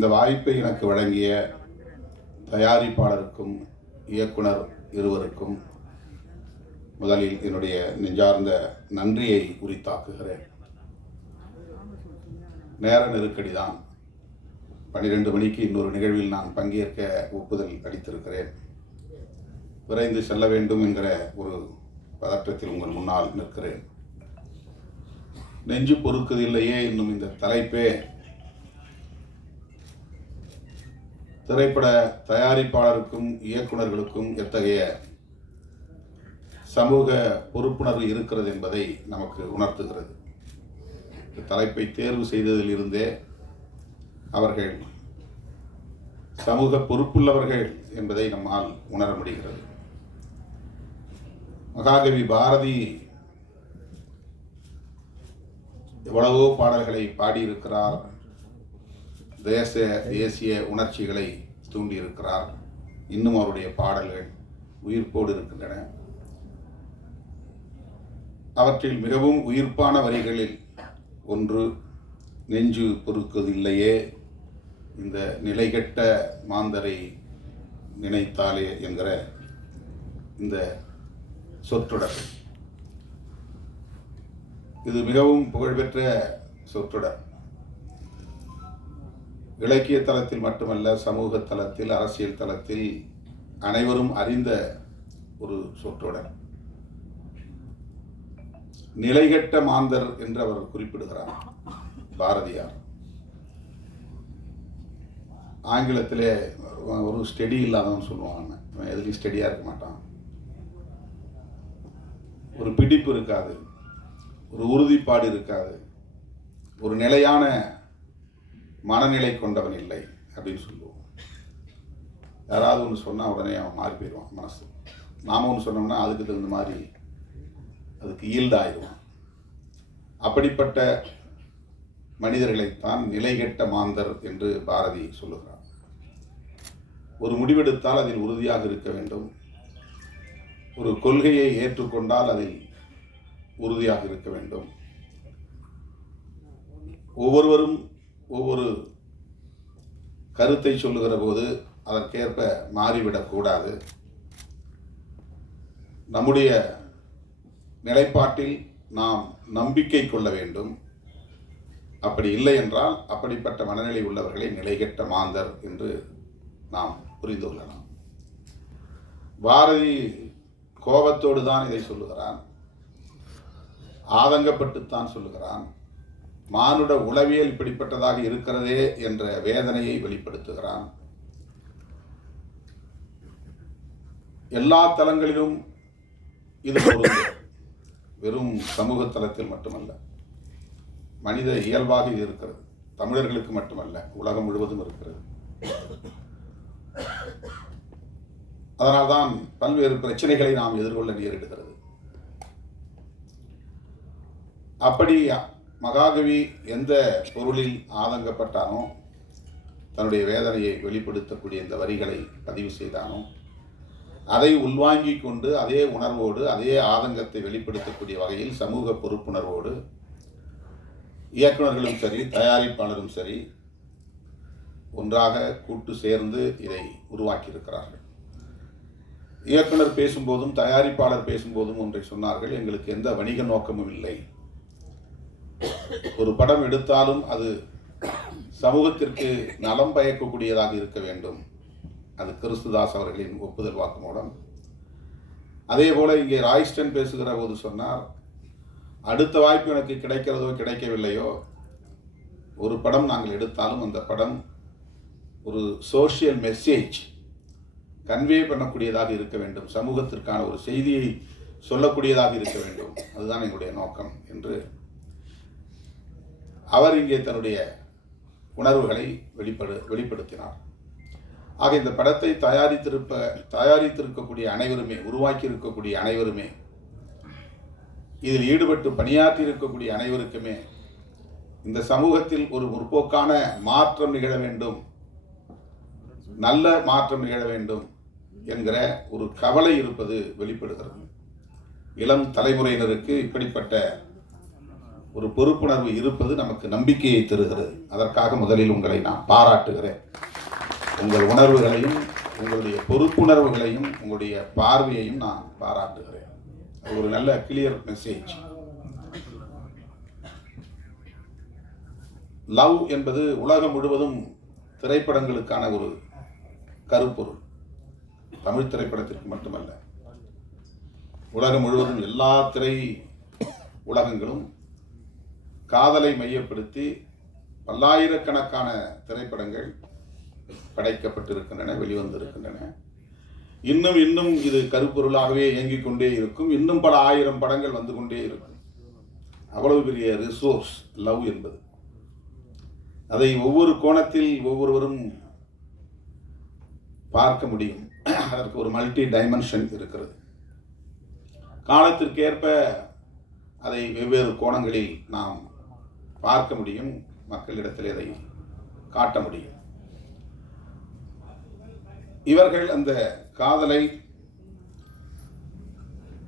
இந்த வாய்ப்பை எனக்கு வழங்கிய தயாரிப்பாளருக்கும் இயக்குனர் இருவருக்கும் முதலில் என்னுடைய நெஞ்சார்ந்த நன்றியை உரித்தாக்குகிறேன். நேர நெருக்கடி தான் பன்னிரெண்டு மணிக்கு இன்னொரு நிகழ்வில் நான் பங்கேற்க ஒப்புதல் அளித்திருக்கிறேன். விரைந்து செல்ல வேண்டும் என்கிற ஒரு பதற்றத்தில் உங்கள் முன்னால் நிற்கிறேன். நெஞ்சு பொறுக்குதில்லையே இன்னும் இந்த தலைப்பே திரைப்பட தயாரிப்பாளருக்கும் இயக்குனர்களுக்கும் எத்தகைய சமூக பொறுப்புணர்வு இருக்கிறது என்பதை நமக்கு உணர்த்துகிறது. இந்த தலைப்பை தேர்வு செய்ததிலிருந்தே அவர்கள் சமூக பொறுப்புள்ளவர்கள் என்பதை நம்மால் உணர முடிகிறது. மகாகவி பாரதி எவ்வளவோ பாடல்களை பாடியிருக்கிறார். தேச தேசிய உணர்ச்சிகளை தூண்டியிருக்கிறார். இன்னும் அவருடைய பாடல்கள் உயிர்ப்போடு இருக்கின்றன. அவற்றில் மிகவும் உயிர்ப்பான வரிகளில் ஒன்று நெஞ்சு பொறுக்குவதில்லையே இந்த நிலைகெட்ட மாந்தரை நினைத்தாலே என்கிற இந்த சொற்றொடர். இது மிகவும் புகழ்பெற்ற சொற்றொடர். இலக்கிய தளத்தில் மட்டுமல்ல சமூக தளத்தில் அரசியல் தளத்தில் அனைவரும் அறிந்த ஒரு சொற்றொடர். நிலைகட்ட மாந்தர் என்று அவர் குறிப்பிடுகிறார் பாரதியார். ஆங்கிலத்திலே ஒரு ஸ்டெடி இல்லாதவன் சொல்லுவாங்க. அவன் ஸ்டெடியாக இருக்க மாட்டான். ஒரு பிடிப்பு இருக்காது. ஒரு உறுதிப்பாடு இருக்காது. ஒரு நிலையான மனநிலை கொண்டவன் இல்லை அப்படின்னு சொல்லுவோம். யாராவது ஒன்று சொன்னால் உடனே அவன் மாறி போயிடுவான் மனசு. நாம ஒன்று சொன்னோம்னா அதுக்கு தகுந்த மாதிரி அதுக்கு ஈல்டு ஆயிடுவான். அப்படிப்பட்ட மனிதர்களைத்தான் நிலைகெட்ட மாந்தர் என்று பாரதி சொல்லுகிறார். ஒரு முடிவெடுத்தால் அதில் உறுதியாக இருக்க வேண்டும். ஒரு கொள்கையை ஏற்றுக்கொண்டால் அதில் உறுதியாக இருக்க வேண்டும். ஒவ்வொருவரும் ஒவ்வொரு கருத்தை சொல்லுகிற போது அதற்கேற்ப மாறிவிடக்கூடாது நம்முடைய நிலைப்பாட்டில் நாம் நம்பிக்கை கொள்ள வேண்டும். அப்படி இல்லை என்றால் அப்படிப்பட்ட மனநிலை உள்ளவர்களை நிலைகெட்ட மாந்தர் என்று நாம் புரிந்து கொள்ளலாம். பாரதி கோபத்தோடு தான் இதை சொல்லுகிறான். ஆதங்கப்பட்டுத்தான் சொல்லுகிறான். மானுட உளவியல் இப்படிப்பட்டதாக இருக்கிறதே என்ற வேதனையை வெளிப்படுத்துகிறான். எல்லா தலங்களிலும் இது பொருந்தும். வெறும் சமூக தளத்தில் மட்டுமல்ல. மனித இயல்பாக இது இருக்கிறது. தமிழர்களுக்கு மட்டுமல்ல. உலகம் முழுவதும் இருக்கிறது. அதனால்தான் பல்வேறு பிரச்சனைகளை நாம் எதிர்கொள்ள நேரிடுகிறது. அப்படி மகாகவி எந்த பொருளில் ஆதங்கப்பட்டானோ தன்னுடைய வேதனையை வெளிப்படுத்தக்கூடிய இந்த வரிகளை பதிவு செய்தானோ அதை உள்வாங்கி கொண்டு அதே உணர்வோடு அதே ஆதங்கத்தை வெளிப்படுத்தக்கூடிய வகையில் சமூக பொறுப்புணர்வோடு இயக்குனர்களும் சரி தயாரிப்பாளரும் சரி ஒன்றாக கூட்டு சேர்ந்து இதை உருவாக்கியிருக்கிறார்கள். இயக்குனர் பேசும்போதும் தயாரிப்பாளர் பேசும்போதும் ஒன்றை சொன்னார்கள் எங்களுக்கு எந்த வணிக நோக்கமும் இல்லை. ஒரு படம் எடுத்தாலும் அது சமூகத்திற்கு நலம் பயக்கக்கூடியதாக இருக்க வேண்டும். அது கிறிஸ்துதாஸ் அவர்களின் ஒப்புதல் வாக்குமூலம் அதே போல இங்கே ராய்ஸ்டன் பேசுகிற போது சொன்னார் அடுத்த வாய்ப்பு எனக்கு கிடைக்கிறதோ கிடைக்கவில்லையோ ஒரு படம் நாங்கள் எடுத்தாலும் அந்த படம் ஒரு சோஷியல் மெசேஜ் கன்வே பண்ணக்கூடியதாக இருக்க வேண்டும். சமூகத்திற்கான ஒரு செய்தியை சொல்லக்கூடியதாக இருக்க வேண்டும். அதுதான் எங்களுடைய நோக்கம் என்று அவர் இங்கே தன்னுடைய உணர்வுகளை வெளிப்படு வெளிப்படுத்தினார். ஆக இந்த படத்தை தயாரித்திருப்ப தயாரித்திருக்கக்கூடிய அனைவருமே உருவாக்கி இருக்கக்கூடிய அனைவருமே இதில் ஈடுபட்டு பணியாற்றி இருக்கக்கூடிய அனைவருக்குமே இந்த சமூகத்தில் ஒரு முற்போக்கான மாற்றம் நிகழ வேண்டும் நல்ல மாற்றம் நிகழ வேண்டும் என்கிற ஒரு கவலை இருப்பது வெளிப்படுகிறது. இளம் தலைமுறையினருக்கு இப்படிப்பட்ட ஒரு பொறுப்புணர்வு இருப்பது நமக்கு நம்பிக்கையை தருகிறது. அதற்காக முதலில் உங்களை நான் பாராட்டுகிறேன். உங்கள் உணர்வுகளையும் உங்களுடைய பொறுப்புணர்வுகளையும் உங்களுடைய பார்வையையும் நான் பாராட்டுகிறேன். அது ஒரு நல்ல கிளியர் மெசேஜ் லவ் என்பது உலகம் முழுவதும் திரைப்படங்களுக்கான ஒரு கருப்பொருள். தமிழ் திரைப்படத்திற்கு மட்டுமல்ல. உலகம் முழுவதும் எல்லா திரை உலகங்களும் காதலை மையப்படுத்தி பல்லாயிரக்கணக்கான திரைப்படங்கள் படைக்கப்பட்டிருக்கின்றன வெளிவந்திருக்கின்றன. இன்னும் இன்னும் இது கருப்பொருளாகவே இயங்கிக் கொண்டே இருக்கும். இன்னும் பல ஆயிரம் படங்கள் வந்து கொண்டே இருக்கும். அவ்வளவு பெரிய ரிசோர்ஸ் லவ் என்பது. அதை ஒவ்வொரு கோணத்தில் ஒவ்வொருவரும் பார்க்க முடியும். அதற்கு ஒரு மல்டி டைமென்ஷன் இருக்கிறது. காலத்திற்கேற்ப அதை வெவ்வேறு கோணங்களில் நாம் பார்க்க முடியும் மக்களிடத்தில் அதை காட்ட முடியும். இவர்கள் அந்த காதலை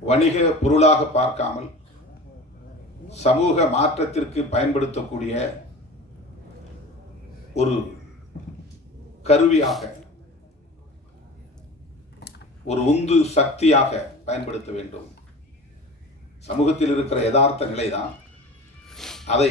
வணிக பொருளாக பார்க்காமல் சமூக மாற்றத்திற்கு பயன்படுத்தக்கூடிய ஒரு கருவியாக ஒரு உந்து சக்தியாக பயன்படுத்த வேண்டும். சமூகத்தில் இருக்கிற யதார்த்த நிலைதான். அதை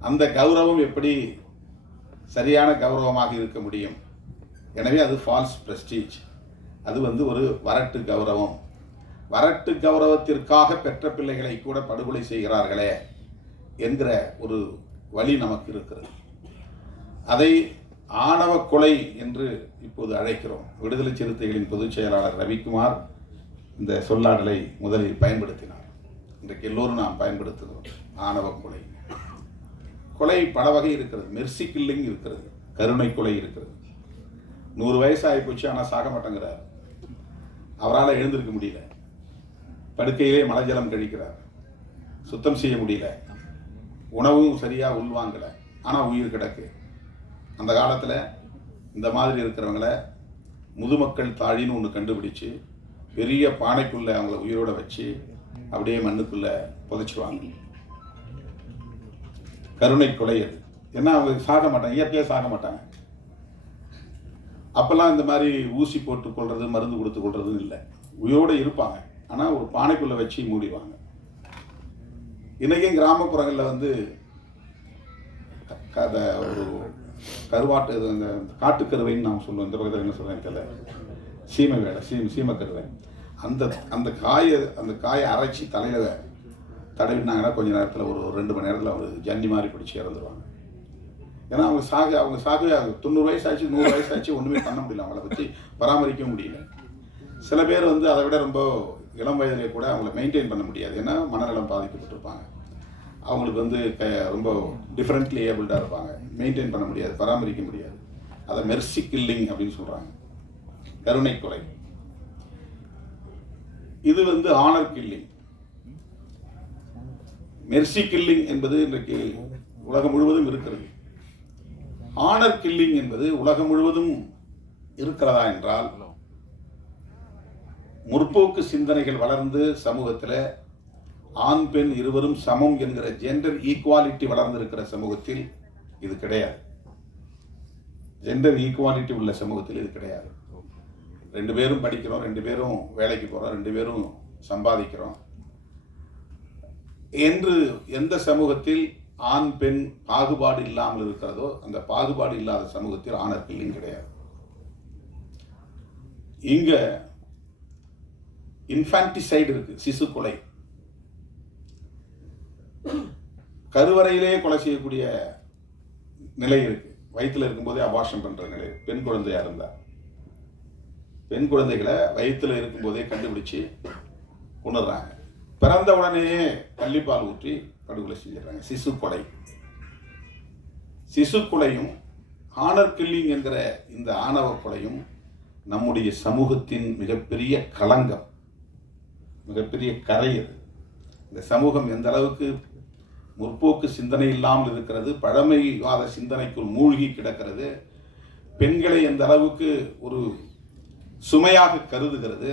அந்த கௌரவம் எப்படி சரியான கௌரவமாக இருக்க முடியும்? எனவே அது ஃபால்ஸ் ப்ரெஸ்டீஜ் அது வந்து ஒரு வரட்டு கௌரவம். வரட்டு கௌரவத்திற்காக பெற்ற பிள்ளைகளை கூட படுகொலை செய்கிறார்களே என்கிற ஒரு வழி நமக்கு இருக்கிறது. அதை ஆணவ கொலை என்று இப்போது அழைக்கிறோம். விடுதலை சிறுத்தைகளின் பொதுச் செயலாளர் ரவிக்குமார் இந்த சொல்லாடலை முதலில் பயன்படுத்தினார். இன்றைக்கு எல்லோரும் நாம் பயன்படுத்துகிறோம். ஆணவ கொலை. கொலை பல வகை இருக்கிறது. மெர்சி கில்லிங் இருக்கிறது. கருணை கொலை இருக்கிறது. நூறு வயசு போச்சு ஆனால் சாக மாட்டேங்கிறார். அவரால் எழுந்திருக்க முடியல. படுக்கையிலே மலஜலம் கழிக்கிறார். சுத்தம் செய்ய முடியல. உணவும் சரியாக உள்வாங்கலை ஆனால் உயிர் கிடக்கு. அந்த காலத்தில் இந்த மாதிரி இருக்கிறவங்கள முதுமக்கள் தாழின்னு ஒன்று கண்டுபிடிச்சு பெரிய பானைக்குள்ளே அவங்கள உயிரோட வச்சு அப்படியே மண்ணுக்குள்ளே புதைச்சிடுவாங்க கருணை கொலை அது. ஏன்னா அவங்க சாக மாட்டாங்க இயற்கையாக சாக மாட்டாங்க. அப்போல்லாம் இந்த மாதிரி ஊசி போட்டு கொள்வது மருந்து கொடுத்து கொள்றதும் இல்லை. உயிரோடு இருப்பாங்க. ஆனால் ஒரு பானைக்குள்ளே வச்சு மூடிவாங்க இன்றைக்கும் கிராமப்புறங்களில் வந்து அதை ஒரு கருவாட்டு அந்த காட்டுக்கருவைன்னு நாம் சொல்லுவோம் இந்த பக்கத்தில் என்ன சொல்கிறேன் தெரியல. சீமை வேலை சீ சீமக்கருவை. அந்த அந்த காயை அந்த காயை அரைச்சி தலையில் தடவினாங்கன்னா கொஞ்ச நேரத்தில் ஒரு ரெண்டு மணி நேரத்தில் அவர் ஜன்னி மாதிரி பிடிச்சி இறந்துருவாங்க. ஏன்னா அவங்க சாக அவங்க சாக தொண்ணூறு வயசு ஆச்சு நூறு வயசு ஆச்சு ஒன்றுமே பண்ண முடியல. அவங்கள பற்றி பராமரிக்க முடியல. சில பேர் வந்து அதை விட ரொம்ப இளம் வயதிலே கூட அவங்கள மெயின்டைன் பண்ண முடியாது. ஏன்னா மனநலம் பாதிக்கப்பட்டிருப்பாங்க. அவங்களுக்கு வந்து க ரொம்ப டிஃப்ரெண்ட்லி ஏபிள்டாக இருப்பாங்க. மெயின்டைன் பண்ண முடியாது பராமரிக்க முடியாது. அதை மெர்சி கில்லிங் அப்படின்னு சொல்கிறாங்க கருணை கொலை. இது வந்து ஆனர் கில்லிங் மெர்சி கில்லிங் என்பது இன்றைக்கு உலகம் முழுவதும் இருக்கிறது. ஆனர் கில்லிங் என்பது உலகம் முழுவதும் இருக்கிறதா என்றால் முற்போக்கு சிந்தனைகள் வளர்ந்து சமூகத்தில் ஆண் பெண் இருவரும் சமம் என்கிற ஜெண்டர் ஈக்குவாலிட்டி வளர்ந்திருக்கிற சமூகத்தில் இது கிடையாது. ஜெண்டர் ஈக்குவாலிட்டி உள்ள சமூகத்தில் இது கிடையாது. ரெண்டு பேரும் படிக்கிறோம் ரெண்டு பேரும் வேலைக்கு போகிறோம் ரெண்டு பேரும் சம்பாதிக்கிறோம். என்று எந்த சமூகத்தில் ஆண் பெண் பாகுபாடு இல்லாமல் இருக்கிறதோ அந்த பாகுபாடு இல்லாத சமூகத்தில் ஆணர் பிள்ளையும் கிடையாது. இங்க இன்ஃபான்டிசைடு இருக்கு சிசு கொலை. கருவறையிலேயே கொலை செய்யக்கூடிய நிலை இருக்கு. வயிற்றில் இருக்கும்போதே அபார்ஷன் பண்ற நிலை பெண் குழந்தையா இருந்தா. பெண் குழந்தைகளை வயிற்றில் இருக்கும்போதே கண்டுபிடிச்சு உணர்றாங்க. பிறந்த உடனேயே பள்ளிப்பால் ஊற்றி படுகொலை செஞ்சிடறாங்க. சிசு கொலை சிசு கொலையும் ஆனர் கில்லிங் என்கிற இந்த ஆணவ கொலையும் நம்முடைய சமூகத்தின் மிகப்பெரிய களங்கம் மிகப்பெரிய கரை அது. இந்த சமூகம் எந்த அளவுக்கு முற்போக்கு சிந்தனை இல்லாமல் இருக்கிறது பழமைவாத சிந்தனைக்குள் மூழ்கி கிடக்கிறது பெண்களை எந்த அளவுக்கு ஒரு சுமையாக கருதுகிறது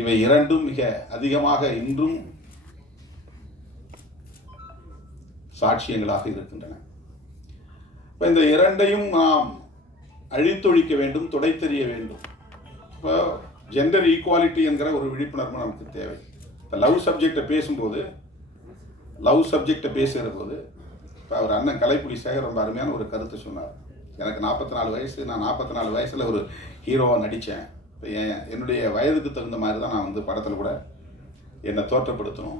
இவை இரண்டும் மிக அதிகமாக இன்றும் சாட்சியங்களாக இருக்கின்றன. இப்போ இந்த இரண்டையும் நாம் அழித்தொழிக்க வேண்டும் துடைத்தெறிய வேண்டும். இப்போ ஜெண்டர் ஈக்குவாலிட்டி என்கிற ஒரு விழிப்புணர்வு நமக்கு தேவை. இப்போ லவ் சப்ஜெக்டை பேசும்போது லவ் சப்ஜெக்டை பேசுகிற போது இப்போ அவர் அண்ணன் கலைப்புலி சேகர் ரொம்ப அருமையான ஒரு கருத்தை சொன்னார். எனக்கு நாற்பத்தி நாலு வயசு நான் நாற்பத்தி நாலு வயசில் ஒரு ஹீரோவாக நடித்தேன் இப்போ என் என்னுடைய வயதுக்கு தகுந்த மாதிரி தான் நான் வந்து படத்தில் கூட என்னை தோற்றப்படுத்தணும்.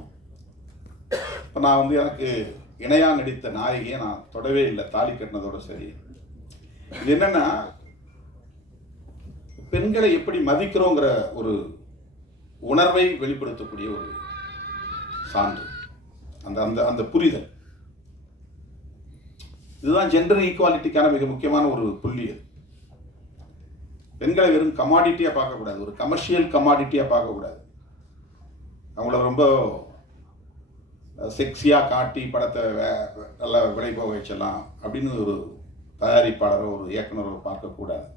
இப்போ நான் வந்து எனக்கு இணையாக நடித்த நாயகியை நான் தொடவே இல்லை தாலி கட்டினதோட சரி. இது என்னென்னா பெண்களை எப்படி மதிக்கிறோங்கிற ஒரு உணர்வை வெளிப்படுத்தக்கூடிய ஒரு சான்று. அந்த அந்த அந்த புரிதல். இதுதான் ஜெண்டர் ஈக்குவாலிட்டிக்கான மிக முக்கியமான ஒரு புள்ளி அது பெண்களை வெறும் கமாடிட்டியாக பார்க்கக்கூடாது. ஒரு கமர்ஷியல் கமாடிட்டியாக பார்க்கக்கூடாது. அவங்கள ரொம்ப செக்ஸியாக காட்டி படத்தை வே நல்லா விலை போக வச்சிடலாம் அப்படின்னு ஒரு தயாரிப்பாளரோ ஒரு இயக்குனரோ பார்க்கக்கூடாது.